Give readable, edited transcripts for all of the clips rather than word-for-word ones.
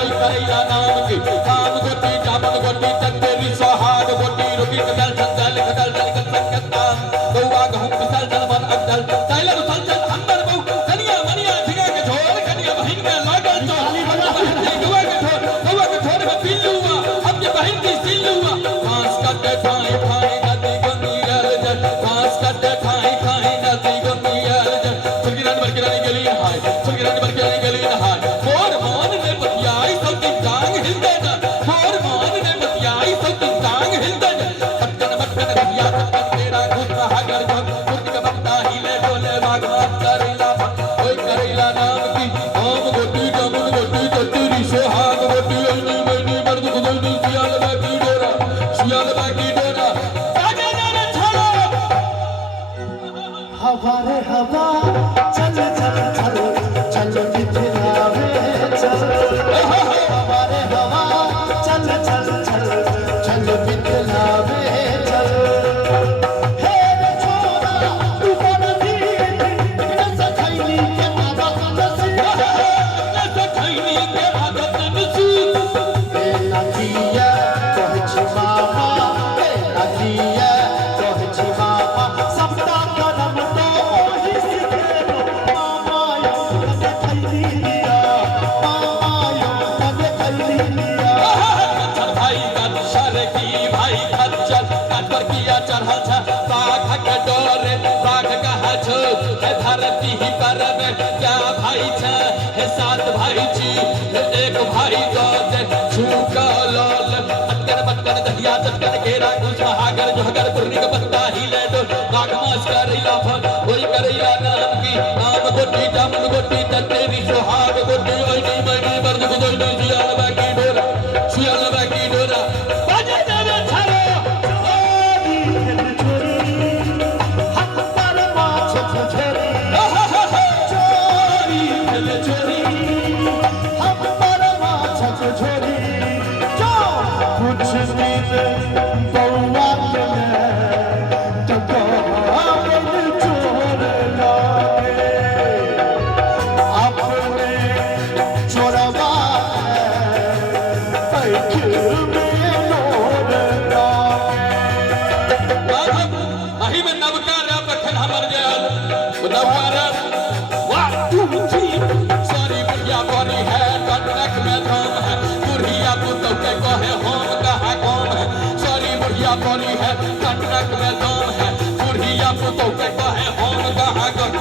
ओई करैला नाम की काम गोटी जामन गोटी तंदेरी सोहाग गोटी रोटी कदल संदल कदल दल कत्ता गौवा गहूं मिसल जल मन अब्दल ताइला सल चल अंदर बहु कनिया मनिया झिगा के झोर कनिया बहिन के लागल तो गौवा के झोर में पिल्लुआ अब ये बहिन की सिल्लुआ घास काटे ठाई ठाई नदी गंगियल जल घास काटे ठाई ठाई नदी गंगियल जल सुगिरान बरकिरानी गली हाय सुगिरान बरकिरानी गली हाय मोर मान ने बतियाई सब की टांग हिलदे ना मोर मान ने बतियाई सब की टांग हिलदे ना टक्कन मक्कन दिया टक्कन तेरा घुसा हगर जब खुद का बंदा हिले डोले भागवत करेला ओए करेला नाम की आम गोटी जामुन गोटी ततेरी सोहाग गोटी ओनी मैनी मर्द गुदनी सियाल बाकी डोरा आगे जाने छोड़ो हवारे हवा चल चल चल चल मिथिला में चल हवारे हवा चल चल चल चल मिथिला में चल हे रे छोरा तू बड़ा धीर न सखैली के आदत नसीब न सखैली के आदत नसीब बेनकिया कहछि मामा बेनकिया कहछि मामा सबटा करम तो ओही सिखेलो मामा यो कदे खैली लिया मामा यो कदे खैली लिया कच्चर भाई कच्चर की भाई कच्चर काट पर किया चढ़ल छ बाघ के डोरे बाघ कहा छो है धरती ही पर में क्या भाई छ है सात भाई छी है एक भाई दो दे झूका लाल अटकन बटकन दहिया चटकन केरा घुस महागर जोहगर पुरनी का पत्ता ही ले दो बाघ मास करैला फल कोई करैला नाम की आम गोटी जामुन गोटी ततेरी सोहाग गोटी ओनी मैनी मर्द गुदनी सियाल बाकी डोरा बाजे जाने छाड़ो चोरी खेल चोरी हाथ पर माछ छोरी चोरी खेल चोरी हाथ पर माछ छोरी जो कुछ दिन बउआ के तो कहल चोर लागे अपने चोरवा अही में नवकार बखन हमर जाल नवकार वाह तू जी सारी बुढ़िया बनी है कटक में धाम है बुढ़िया पुतो के कहे हम कहा कौन है सारी बुढ़िया बनी है कटक में धाम है बुढ़िया पुतो के कहे हम कहा कौन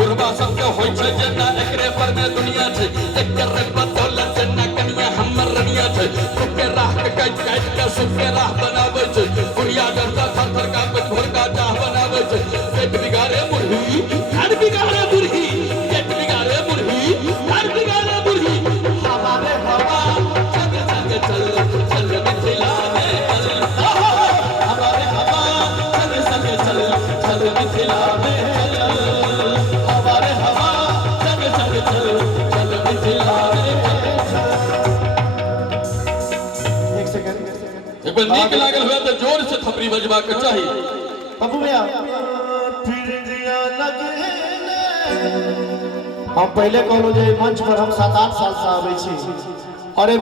बुढ़वा सबके होय छै जेना एकरे पर में दुनिया छै एकरे बदौलत जेना कनिया हमर रनिया छै सुखे राह के काट काट के सुखे राह बनावे छै बुढ़िया डरता थर थर का पेट भर का चाह बनावे छै पेट बिगाड़े बुढ़ी घर बिगाड़े बुढ़ी पेट बिगाड़े बुढ़ी घर बिगाड़े बुढ़ी हमारे हवा संग संग चल चल मिथिला में चल हमारे हवा संग संग चल चल मिथिला में हमारे हवा संग संग चल चल मिथिला में एक बार नीक लागल हुआ तो जोर से थपड़ी बजवा के चाहिए बाबू भैया फिर दिया लगे हम पहले कहलो जे मंच पर हम 7-8 साल से आबै छी और